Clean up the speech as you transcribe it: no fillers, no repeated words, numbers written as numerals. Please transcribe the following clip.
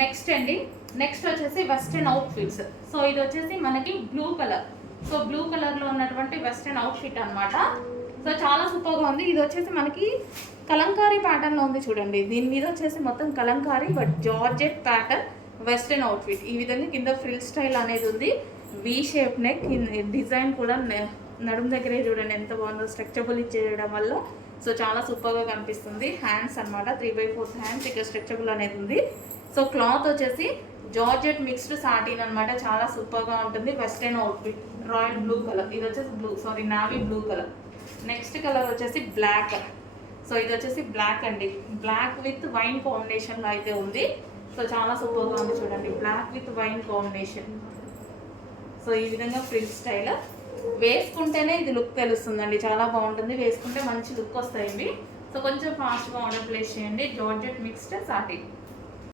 Next అండి, next వచ్చేసి western outfits. So ఇది వచ్చేసి మనకి బ్లూ కలర్. సో బ్లూ కలర్లో ఉన్నటువంటి వెస్ట్రన్ అవుట్ఫిట్ అనమాట. సో చాలా సూపర్గా ఉంది. ఇది వచ్చేసి మనకి కలంకారీ ప్యాటర్న్లో ఉంది చూడండి. దీని మీద వచ్చేసి మొత్తం Kalamkari but georgette pattern western outfit. ఈ విధంగా కింద ఫ్రిల్ స్టైల్ అనేది ఉంది. వి షేప్ నెక్, డిజైన్ కూడా నడుము దగ్గరే చూడండి ఎంత బాగుందో, స్ట్రెచబుల్ ఇచ్చేయడం వల్ల. సో చాలా సూపర్గా కనిపిస్తుంది. హ్యాండ్స్ అనమాట 3/4 హ్యాండ్స్, ఇక్కడ స్ట్రెచబుల్ అనేది ఉంది. సో క్లాత్ వచ్చేసి జార్జెట్ మిక్స్డ్ సాటిన్ అనమాట. చాలా సూపర్గా ఉంటుంది. Western outfit royal blue colour. ఇది వచ్చేసి navy blue colour. Next colour వచ్చేసి బ్లాక్. సో ఇది వచ్చేసి బ్లాక్ అండి. బ్లాక్ విత్ వైన్ కాంబినేషన్లో అయితే ఉంది. సో చాలా సూపర్గా ఉంది చూడండి, black with wine combination. So ఈ విధంగా ఫ్రిల్ స్టైల్ వేసుకుంటేనే ఇది లుక్ తెలుస్తుందండి. చాలా బాగుంటుంది, వేసుకుంటే మంచి లుక్ వస్తాయండి. సో కొంచెం ఫాస్ట్గా ఆర్డర్ ప్లేస్ చేయండి. Georgette mixed satin.